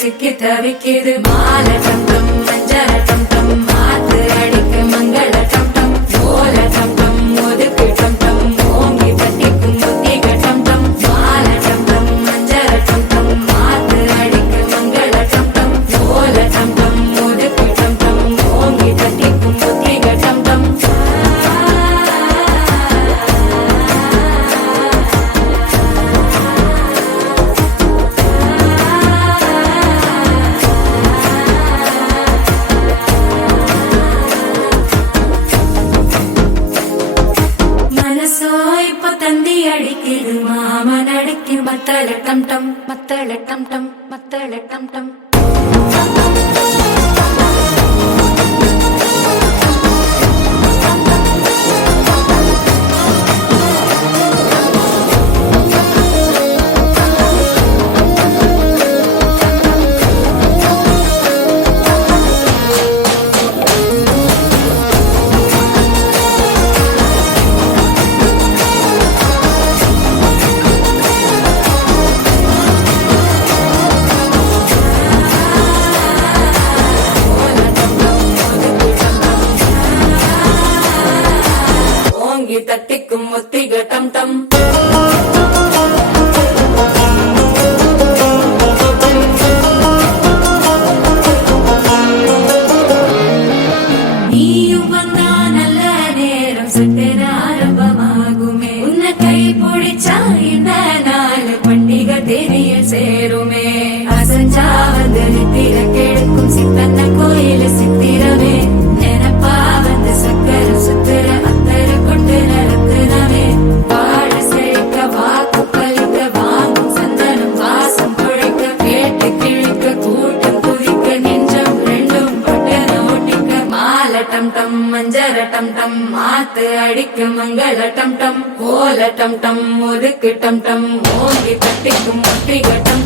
சிக்கி தவிக்கிது மால டம் டம் மஞ்சள டம் டம் மாத்து அடிக்கு மங்கள டம் டம் ஓல டம் டம் ஒதுக்கு டம் டம் ஓங்கி தட்டிக்கும் முத்திக டம் டம் மால டம் டம் மஞ்சள டம் டம் மாத்து அடிக்கு மங்கள டம் டம் ஓல டம் டம் ஒதுக்கு டம் டம் ஓங்கி தட்டிக்கும் முத்திக டம் டம் தந்தி அடிக்குது மாமன் அடிக்கு மத்தள டம் டம் மத்தள டம் டம் மத்தள டம் டம் தட்டிக்கும் முத்திக டம் டம் நீயும் வந்தா நல்ல நேரம் சட்டென ஆரம்பமாகுமே உன்னை கை பிடிச்சா இந்த நாள் பண்டிகை தேதியில் சேருமே அசஞ்சா வந்து நித்திர கெடுக்கும் சித்தன்ன கோயில சித்திரமே நினைப்பா வந்து சக்கர சுத்திர அத்தர கொண்டு நடத்துனவே வாழ செழிக்க வாக்கு பலிக்க வாங்கும் சந்தனம் வாசம் குழைக்க கேட்டு கிழிக்க கூட்டம் குதிக்க நெஞ்சம் ரெண்டும் பட்டன ஓட்டிக்க மால டம் டம் மஞ்சர டம் டம் மாத்து அடிக்க மங்கள டம் டம் ஓல டம் டம் ஒதுக்கு டம் டம் ஓங்கி தட்டிக்கும் முட்டிக டம்